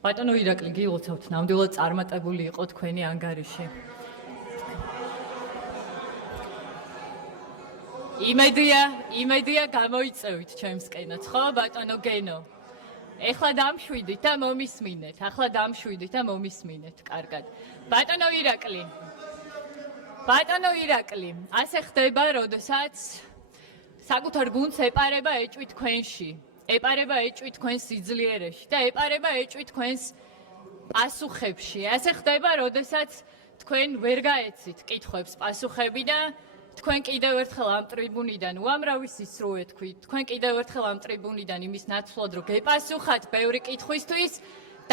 ბატონო ირაკლი, გილოცავთ, ნამდვილად წარმატებული იყო თქვენი ანგარიში. იმედია გამოიწევით ჩემსკენაც, ხო, ბატონო გენო? ეხლა დამშვიდით და მომისმინეთ, კარგად. ბატონო ირაკლი, ასე ხდება, როდესაც საკუთარ გუნდს ეპარება ეჭვი თქვენში. ეპარება ეჭვი თქვენს სიძლიერეში და ეპარება ეჭვი თქვენს პასუხებში. ასე ხდება, როდესაც თქვენ ვერ გაეცით კითხვებს პასუხები და თქვენ კიდევ ერთხელ ამ ტრიბუნიდან უამრავი სისრუე თქვით. თქვენ კიდევ ერთხელ ამ ტრიბუნიდან იმის ნაცვლად რომ გეპასუხათ ბევრი კითხვისთვის,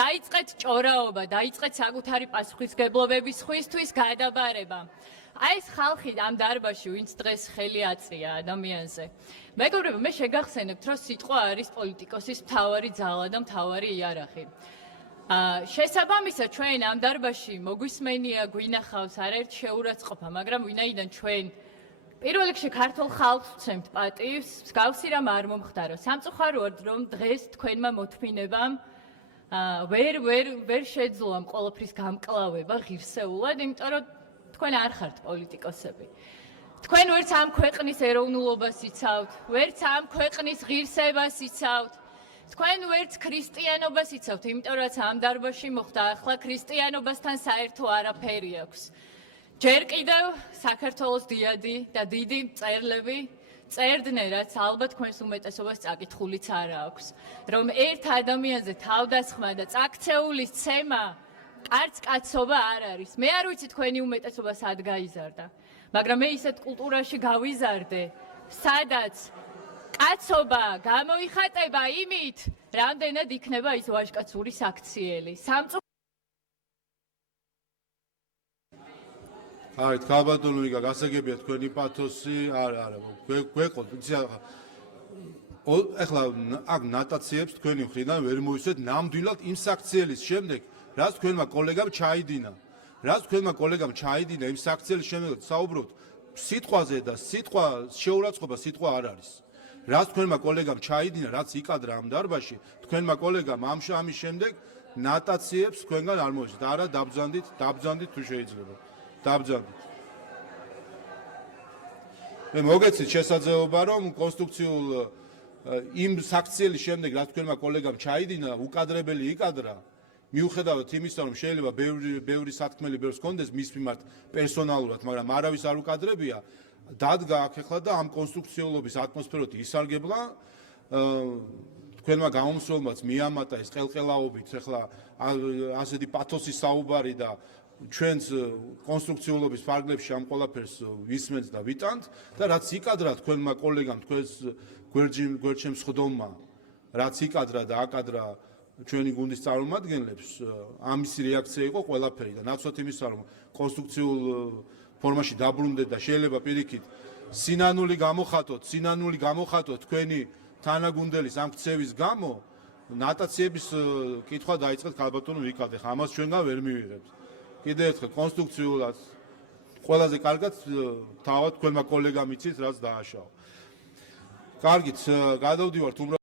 დაიწყეთ ჭორაობა, დაიწყეთ საკუთარი პასუხისგებლობების ხვისთვის გადაბარება. აი ეს ხალხი ამ დარბაზში, ვინც დღეს ხელი აწია ადამიანზე. მეგობრებო, მე შეგახსენებთ, რომ სიტყვა არის პოლიტიკოსის მთავარი ძალა და მთავარი იარაღი. შესაბამისად, ჩვენ ამ დარბაზში მოგვისმენია, გვინახავს არაერთ შეურაცხყოფა, მაგრამ ვინაიდან ჩვენ პირველ რიგში ქართულ ხალხს ვცემთ პატივს, მსგავსი რამ არ მომხდარო. სამწუხაროა, რომ დღეს თქვენმა მოთმინებამ ვერ შეძლო ამ ყველაფრის გამკლავება ღირსეულად, იმიტომ რომ თქვენ არ ხართ პოლიტიკოსები. თქვენ ვერც ამ ქვეყნის ეროვნულობას იცავთ, ვერც ამ ქვეყნის ღირსებას იცავთ. თქვენ ვერც ქრისტიანობას იცავთ, იმიტომ რომ ამ დარბაზში მოხდა, ახლა ქრისტიანობასთან საერთო არაფერი აქვს. ჯერ კიდევ საქართველოს დიადი და დიდი მწერლები წერდნენ, რაც ალბათ თქვენს უმეტესობას წაკითხულიც არ აქვს, რომ ერთ ადამიანზე თავდასხმა და წაქცეულის ცემა არც კაცობა არ არის. მე არ ვიცი თქვენი უმეტესობა სად გაიზარდა, მაგრამ მე ისეთ კულტურაში გავიზარდე, სადაც კაცობა გამოიხატება იმით, რამდენად იქნება ის ვაჟკაცური საქციელი. აი, ქალბატონო იგა, გასაგებია თქვენი პათოსი, არა, გვეყოთ, ეხლა აქ ნატაციებს თქვენი მხრიდან ვერ მოვისვეთ ნამდვილად იმ საქციელის შემდეგ, რაც თქვენმა კოლეგამ ჩაიდინა, იმ საქციელის შემდეგ საუბრობთ სიტყვაზე და სიტყვა შეურაცხყოფა სიტყვა არ არის. რაც თქვენმა კოლეგამ ჩაიდინა, რაც იკადრა ამ დარბაზში, თქვენმა კოლეგამ ამის შემდეგ ნატაციებს თქვენგან არ მოვისვეთ. არა, დაბრძანდით თუ შეიძლება. დაბრძანდით. მე მოგეცით შესაძლებლობა, რომ კონსტრუქციულ იმ საქციელის შემდეგ, რაც თქვენმა კოლეგამ ჩაიდინა, უკადრებელი იკადრა, მიუხედავად იმისა, რომ შეიძლება ბევრი სათქმელი ბევრს კონდეს მის მიმართ პერსონალურად, მაგრამ არავის არ უკადრებია, დადგა აქ ახლა და ამ კონსტრუქციულობის ატმოსფეროთ ისარგებლა, თქვენმა გამომსვლელმაც მიამატა ეს ყელყელაობით, ახლა ასეთი პათოსის საუბარი და ჩვენს კონსტრუქციულობის ფარგლებში ამ ყველაფერს ვისმენთ და ვიტანთ და რაც იკადრა თქვენმა კოლეგამ, თქვენს გვერდჩემს ხდომმა, რაც იკადრა და აკადრა ჩვენი გუნდის წარმომადგენლებს, ამის რეაქცია იყო ყველაფერი და ნაცვლად იმისა, რომ კონსტრუქციულ ფორმაში დაბრუნდეთ და შეიძლება პირიქით სინანული გამოხატოთ თქვენი თანაგუნდელის ამ ქცევის გამო, ნატაციების კითხვა დაიწყეთ ქალბატონო ვიკადე, ამას ჩვენგან ვერ მივიღებთ. კიდევ ერთხელ კონსტრუქციულად ყველაზე კარგად თავად თქვენმა კოლეგამ იცით, რაც დააშავა. კარგით, გადავდივართ